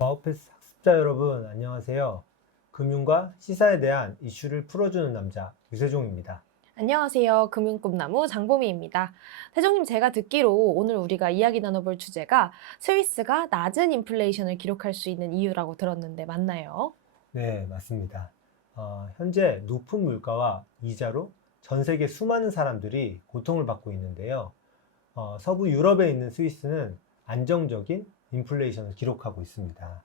마우패스 학습자 여러분, 안녕하세요. 금융과 시사에 대한 이슈를 풀어주는 남자 유세종입니다. 안녕하세요. 금융꿈나무 장보미입니다. 태종님, 제가 듣기로 오늘 우리가 이야기 나눠볼 주제가 스위스가 낮은 인플레이션을 기록할 수 있는 이유라고 들었는데 맞나요? 네, 맞습니다. 현재 높은 물가와 이자로 전 세계 수많은 사람들이 고통을 받고 있는데요. 서부 유럽에 있는 스위스는 안정적인 인플레이션을 기록하고 있습니다.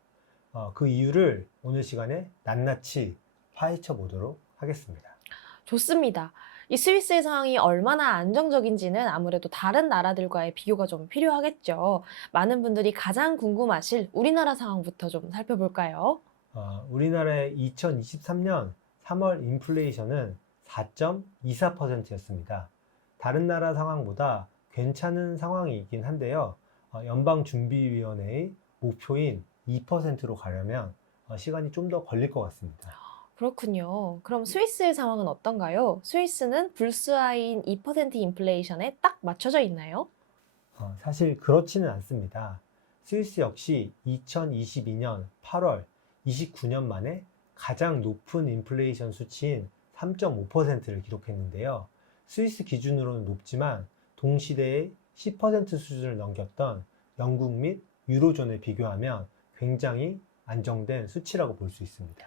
그 이유를 오늘 시간에 낱낱이 파헤쳐 보도록 하겠습니다. 좋습니다. 이 스위스의 상황이 얼마나 안정적인지는 아무래도 다른 나라들과의 비교가 좀 필요하겠죠. 많은 분들이 가장 궁금하실 우리나라 상황부터 좀 살펴볼까요? 우리나라의 2023년 3월 인플레이션은 4.24%였습니다. 다른 나라 상황보다 괜찮은 상황이긴 한데요. 연방준비위원회의 목표인 2%로 가려면 시간이 좀 더 걸릴 것 같습니다. 그렇군요. 그럼 스위스의 상황은 어떤가요? 스위스는 불스와인 2% 인플레이션에 딱 맞춰져 있나요? 사실 그렇지는 않습니다. 스위스 역시 2022년 8월 29년 만에 가장 높은 인플레이션 수치인 3.5%를 기록했는데요. 스위스 기준으로는 높지만 동시대의 10% 수준을 넘겼던 영국 및 유로존에 비교하면 굉장히 안정된 수치라고 볼 수 있습니다.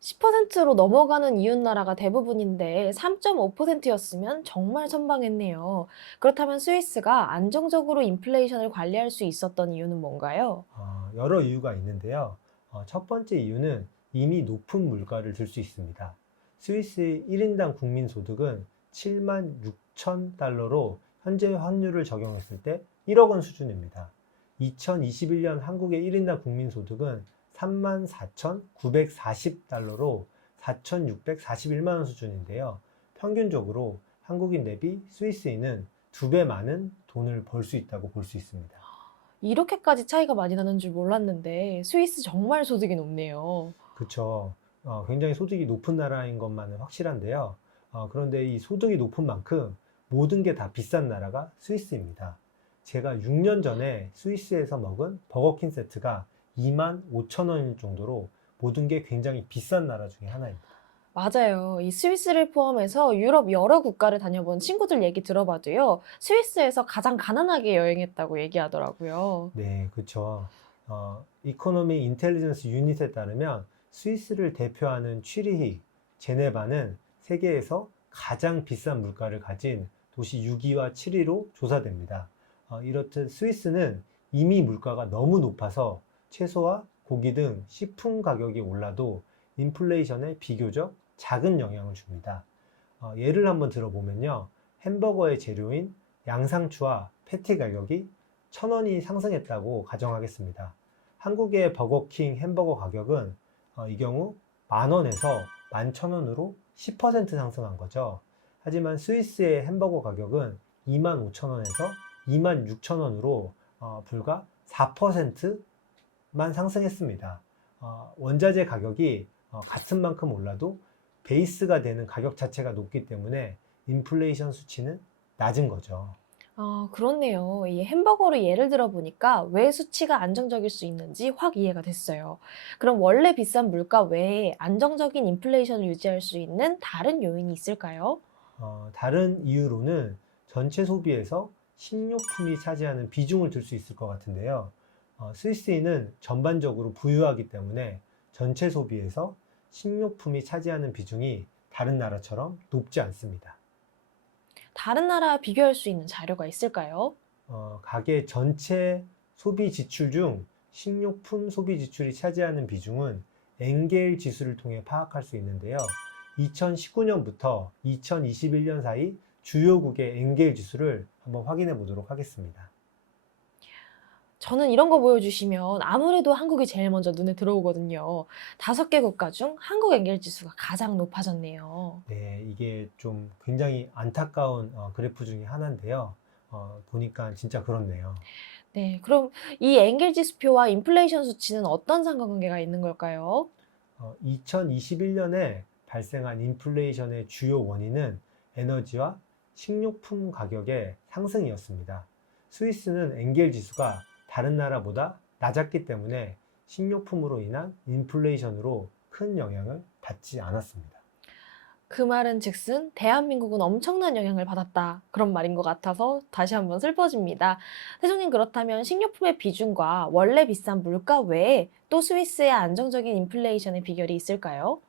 10%로 넘어가는 이웃나라가 대부분인데 3.5%였으면 정말 선방했네요. 그렇다면 스위스가 안정적으로 인플레이션을 관리할 수 있었던 이유는 뭔가요? 여러 이유가 있는데요. 첫 번째 이유는 이미 높은 물가를 들 수 있습니다. 스위스의 1인당 국민 소득은 7만 6천 달러로 현재 환율을 적용했을 때 1억 원 수준입니다. 2021년 한국의 1인당 국민 소득은 3만 4,940 달러로 4,641만 원 수준인데요. 평균적으로 한국인 대비 스위스인은 2배 많은 돈을 벌 수 있다고 볼 수 있습니다. 이렇게까지 차이가 많이 나는 줄 몰랐는데 스위스 정말 소득이 높네요. 그쵸. 굉장히 소득이 높은 나라인 것만은 확실한데요. 그런데 이 소득이 높은 만큼 모든 게 다 비싼 나라가 스위스입니다. 제가 6년 전에 스위스에서 먹은 버거킹 세트가 2만 5천 원일 정도로 모든 게 굉장히 비싼 나라 중에 하나입니다. 맞아요. 이 스위스를 포함해서 유럽 여러 국가를 다녀본 친구들 얘기 들어봐도요. 스위스에서 가장 가난하게 여행했다고 얘기하더라고요. 네, 그쵸. 이코노미 인텔리전스 유닛에 따르면 스위스를 대표하는 취리히, 제네바는 세계에서 가장 비싼 물가를 가진 도시 6위와 7위로 조사됩니다. 이렇듯 스위스는 이미 물가가 너무 높아서 채소와 고기 등 식품 가격이 올라도 인플레이션에 비교적 작은 영향을 줍니다. 예를 한번 들어보면요. 햄버거의 재료인 양상추와 패티 가격이 1,000원이 상승했다고 가정하겠습니다. 한국의 버거킹 햄버거 가격은 이 경우 10,000원에서 11,000원으로 10% 상승한 거죠. 하지만 스위스의 햄버거 가격은 25,000원에서 26,000원으로 불과 4%만 상승했습니다. 원자재 가격이 같은 만큼 올라도 베이스가 되는 가격 자체가 높기 때문에 인플레이션 수치는 낮은 거죠. 아, 그렇네요. 이 햄버거를 예를 들어 보니까 왜 수치가 안정적일 수 있는지 확 이해가 됐어요. 그럼 원래 비싼 물가 외에 안정적인 인플레이션을 유지할 수 있는 다른 요인이 있을까요? 다른 이유로는 전체 소비에서 식료품이 차지하는 비중을 들 수 있을 것 같은데요. 스위스인은 전반적으로 부유하기 때문에 전체 소비에서 식료품이 차지하는 비중이 다른 나라처럼 높지 않습니다. 다른 나라와 비교할 수 있는 자료가 있을까요? 가계 전체 소비 지출 중 식료품 소비 지출이 차지하는 비중은 엔겔 지수를 통해 파악할 수 있는데요. 2019년부터 2021년 사이 주요국의 엔겔 지수를 한번 확인해 보도록 하겠습니다. 저는 이런 거 보여주시면 아무래도 한국이 제일 먼저 눈에 들어오거든요. 5개 국가 중 한국 엔겔 지수가 가장 높아졌네요. 네, 이게 좀 굉장히 안타까운 그래프 중에 하나인데요. 보니까 진짜 그렇네요. 네, 그럼 이 엔겔 지수표와 인플레이션 수치는 어떤 상관관계가 있는 걸까요? 2021년에 발생한 인플레이션의 주요 원인은 에너지와 식료품 가격의 상승이었습니다. 스위스는 엔겔 지수가 다른 나라보다 낮았기 때문에 식료품으로 인한 인플레이션으로 큰 영향을 받지 않았습니다. 그 말은 즉슨 대한민국은 엄청난 영향을 받았다. 그런 말인 것 같아서 다시 한번 슬퍼집니다. 태종님 그렇다면 식료품의 비중과 원래 비싼 물가 외에 또 스위스의 안정적인 인플레이션의 비결이 있을까요?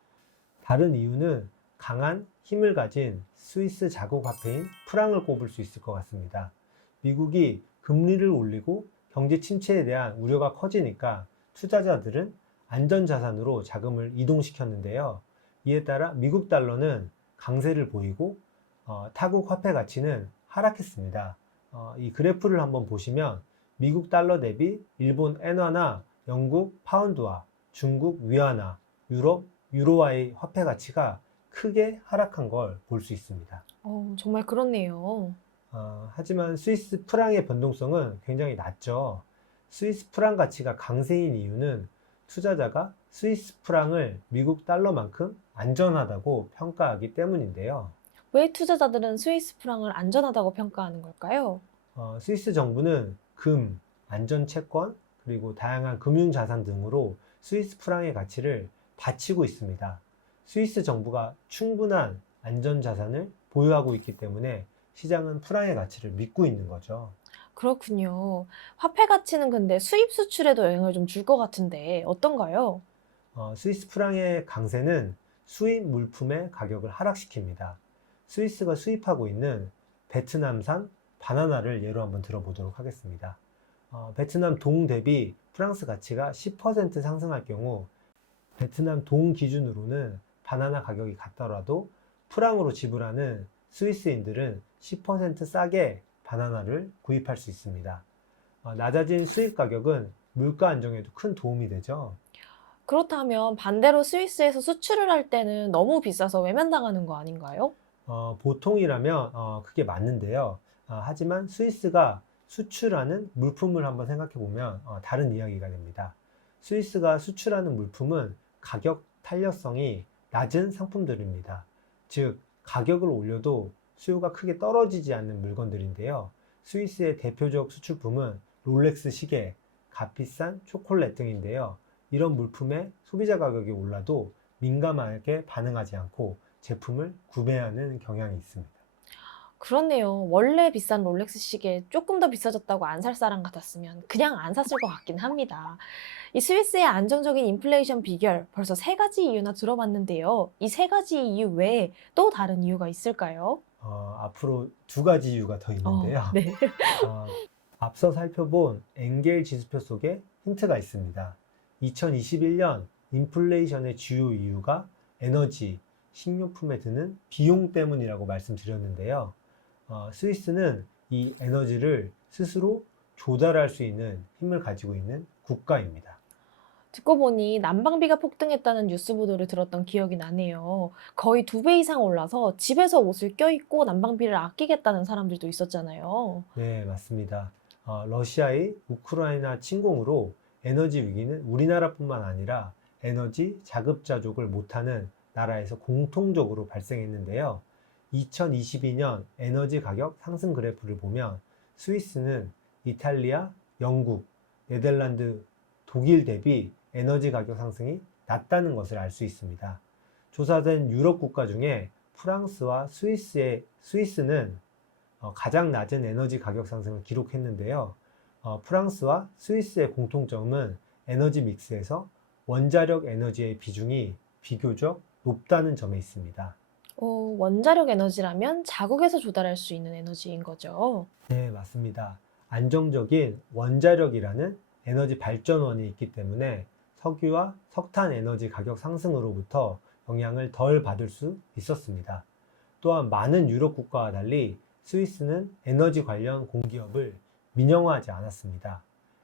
다른 이유는 강한 힘을 가진 스위스 자국 화폐인 프랑을 꼽을 수 있을 것 같습니다. 미국이 금리를 올리고 경제 침체에 대한 우려가 커지니까 투자자들은 안전자산으로 자금을 이동시켰는데요. 이에 따라 미국 달러는 강세를 보이고 타국 화폐 가치는 하락했습니다. 이 그래프를 한번 보시면 미국 달러 대비 일본 엔화나 영국 파운드화, 중국 위안화, 유럽 유로화의 화폐 가치가 크게 하락한 걸 볼 수 있습니다. 정말 그렇네요. 하지만 스위스 프랑의 변동성은 굉장히 낮죠. 스위스 프랑 가치가 강세인 이유는 투자자가 스위스 프랑을 미국 달러만큼 안전하다고 평가하기 때문인데요. 왜 투자자들은 스위스 프랑을 안전하다고 평가하는 걸까요? 스위스 정부는 금, 안전채권, 그리고 다양한 금융자산 등으로 스위스 프랑의 가치를 받치고 있습니다. 스위스 정부가 충분한 안전자산을 보유하고 있기 때문에 시장은 프랑의 가치를 믿고 있는 거죠. 그렇군요. 화폐 가치는 근데 수입 수출에도 영향을 좀 줄 것 같은데 어떤가요? 스위스 프랑의 강세는 수입 물품의 가격을 하락시킵니다. 스위스가 수입하고 있는 베트남산 바나나를 예로 한번 들어보도록 하겠습니다. 베트남 동 대비 프랑스 가치가 10% 상승할 경우 베트남 동 기준으로는 바나나 가격이 같더라도 프랑으로 지불하는 스위스인들은 10% 싸게 바나나를 구입할 수 있습니다. 낮아진 수입 가격은 물가 안정에도 큰 도움이 되죠. 그렇다면 반대로 스위스에서 수출을 할 때는 너무 비싸서 외면당하는 거 아닌가요? 보통이라면 그게 맞는데요. 하지만 스위스가 수출하는 물품을 한번 생각해 보면 다른 이야기가 됩니다. 스위스가 수출하는 물품은 가격 탄력성이 낮은 상품들입니다. 즉, 가격을 올려도 수요가 크게 떨어지지 않는 물건들인데요. 스위스의 대표적 수출품은 롤렉스 시계, 값비싼 초콜릿 등인데요. 이런 물품의 소비자 가격이 올라도 민감하게 반응하지 않고 제품을 구매하는 경향이 있습니다. 그렇네요. 원래 비싼 롤렉스 시계 조금 더 비싸졌다고 안 살 사람 같았으면 그냥 안 샀을 것 같긴 합니다. 이 스위스의 안정적인 인플레이션 비결 벌써 세 가지 이유나 들어봤는데요. 이 세 가지 이유 외에 또 다른 이유가 있을까요? 앞으로 두 가지 이유가 더 있는데요. 네. 어, 앞서 살펴본 엔겔 지수표 속에 힌트가 있습니다. 2021년 인플레이션의 주요 이유가 에너지, 식료품에 드는 비용 때문이라고 말씀드렸는데요. 스위스는 이 에너지를 스스로 조달할 수 있는 힘을 가지고 있는 국가입니다. 듣고 보니 난방비가 폭등했다는 뉴스 보도를 들었던 기억이 나네요. 거의 2배 이상 올라서 집에서 옷을 껴입고 난방비를 아끼겠다는 사람들도 있었잖아요. 네, 맞습니다. 러시아의 우크라이나 침공으로 에너지 위기는 우리나라뿐만 아니라 에너지 자급자족을 못하는 나라에서 공통적으로 발생했는데요. 2022년 에너지 가격 상승 그래프를 보면 스위스는 이탈리아, 영국, 네덜란드, 독일 대비 에너지 가격 상승이 낮다는 것을 알 수 있습니다. 조사된 유럽 국가 중에 프랑스와 스위스는 가장 낮은 에너지 가격 상승을 기록했는데요. 프랑스와 스위스의 공통점은 에너지 믹스에서 원자력 에너지의 비중이 비교적 높다는 점에 있습니다. 원자력 에너지라면 자국에서 조달할 수 있는 에너지인 거죠. 네, 맞습니다. 안정적인 원자력이라는 에너지 발전원이 있기 때문에 석유와 석탄 에너지 가격 상승으로부터 영향을 덜 받을 수 있었습니다. 또한 많은 유럽 국가와 달리 스위스는 에너지 관련 공기업을 민영화하지 않았습니다.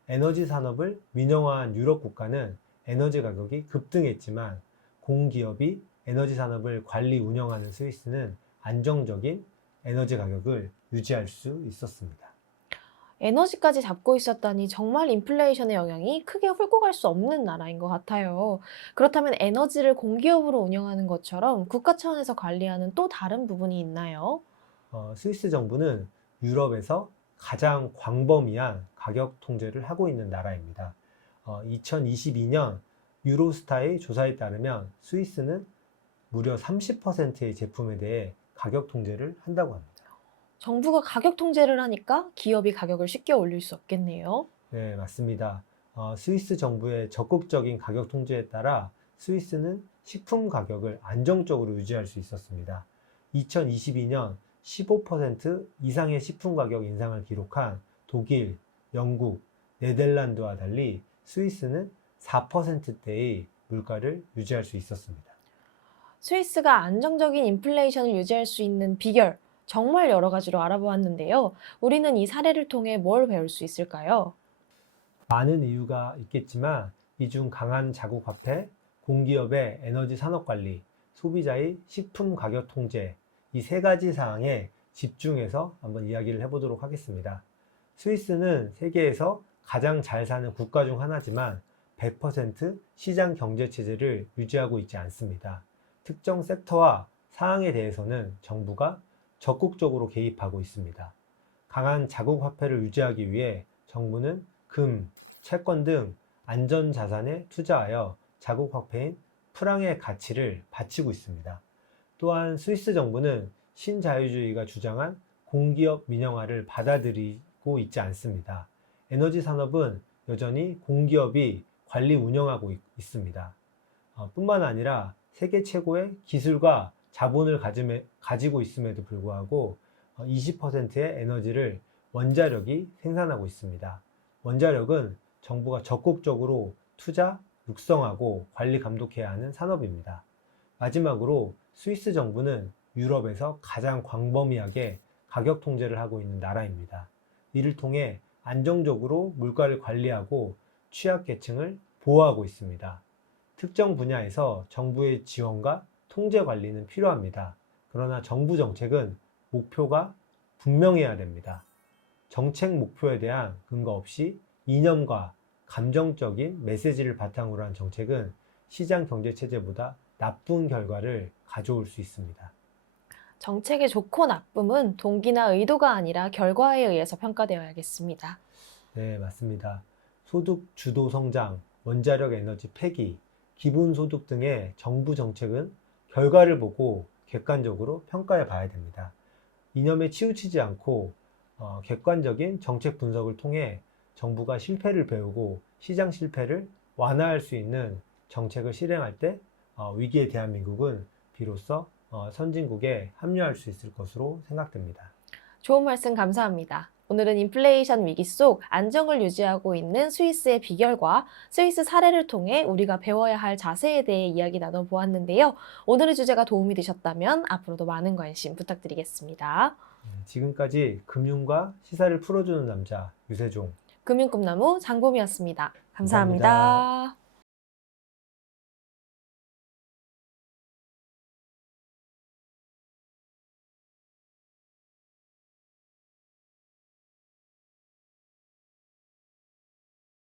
에너지 산업을 민영화한 유럽 국가는 에너지 가격이 급등했지만 공기업이 에너지 산업을 관리 운영하는 스위스는 안정적인 에너지 가격을 유지할 수 있었습니다. 에너지까지 잡고 있었다니 정말 인플레이션의 영향이 크게 훑고 갈 수 없는 나라인 것 같아요. 그렇다면 에너지를 공기업으로 운영하는 것처럼 국가 차원에서 관리하는 또 다른 부분이 있나요? 스위스 정부는 유럽에서 가장 광범위한 가격 통제를 하고 있는 나라입니다. 2022년 유로스타의 조사에 따르면 스위스는 무려 30%의 제품에 대해 가격 통제를 한다고 합니다. 정부가 가격 통제를 하니까 기업이 가격을 쉽게 올릴 수 없겠네요. 네, 맞습니다. 스위스 정부의 적극적인 가격 통제에 따라 스위스는 식품 가격을 안정적으로 유지할 수 있었습니다. 2022년 15% 이상의 식품 가격 인상을 기록한 독일, 영국, 네덜란드와 달리 스위스는 4%대의 물가를 유지할 수 있었습니다. 스위스가 안정적인 인플레이션을 유지할 수 있는 비결, 정말 여러 가지로 알아보았는데요. 우리는 이 사례를 통해 뭘 배울 수 있을까요? 많은 이유가 있겠지만 이 중 강한 자국 화폐, 공기업의 에너지 산업 관리, 소비자의 식품 가격 통제 이 세 가지 사항에 집중해서 한번 이야기를 해보도록 하겠습니다. 스위스는 세계에서 가장 잘 사는 국가 중 하나지만 100% 시장 경제 체제를 유지하고 있지 않습니다. 특정 섹터와 사항에 대해서는 정부가 적극적으로 개입하고 있습니다. 강한 자국 화폐를 유지하기 위해 정부는 금, 채권 등 안전 자산에 투자하여 자국 화폐인 프랑의 가치를 바치고 있습니다. 또한 스위스 정부는 신자유주의가 주장한 공기업 민영화를 받아들이고 있지 않습니다. 에너지 산업은 여전히 공기업이 관리 운영하고 있습니다. 뿐만 아니라 세계 최고의 기술과 자본을 가지고 있음에도 불구하고 20%의 에너지를 원자력이 생산하고 있습니다. 원자력은 정부가 적극적으로 투자, 육성하고 관리 감독해야 하는 산업입니다. 마지막으로 스위스 정부는 유럽에서 가장 광범위하게 가격 통제를 하고 있는 나라입니다. 이를 통해 안정적으로 물가를 관리하고 취약계층을 보호하고 있습니다. 특정 분야에서 정부의 지원과 통제 관리는 필요합니다. 그러나 정부 정책은 목표가 분명해야 됩니다. 정책 목표에 대한 근거 없이 이념과 감정적인 메시지를 바탕으로 한 정책은 시장 경제 체제보다 나쁜 결과를 가져올 수 있습니다. 정책의 좋고 나쁨은 동기나 의도가 아니라 결과에 의해서 평가되어야겠습니다. 네, 맞습니다. 소득 주도 성장, 원자력 에너지 폐기, 기본소득 등의 정부 정책은 결과를 보고 객관적으로 평가해 봐야 됩니다. 이념에 치우치지 않고 객관적인 정책 분석을 통해 정부가 실패를 배우고 시장 실패를 완화할 수 있는 정책을 실행할 때 위기의 대한민국은 비로소 선진국에 합류할 수 있을 것으로 생각됩니다. 좋은 말씀 감사합니다. 오늘은 인플레이션 위기 속 안정을 유지하고 있는 스위스의 비결과 스위스 사례를 통해 우리가 배워야 할 자세에 대해 이야기 나눠보았는데요. 오늘의 주제가 도움이 되셨다면 앞으로도 많은 관심 부탁드리겠습니다. 지금까지 금융과 시사를 풀어주는 남자 유세종 금융꿈나무 장봄이었습니다. 감사합니다. 감사합니다.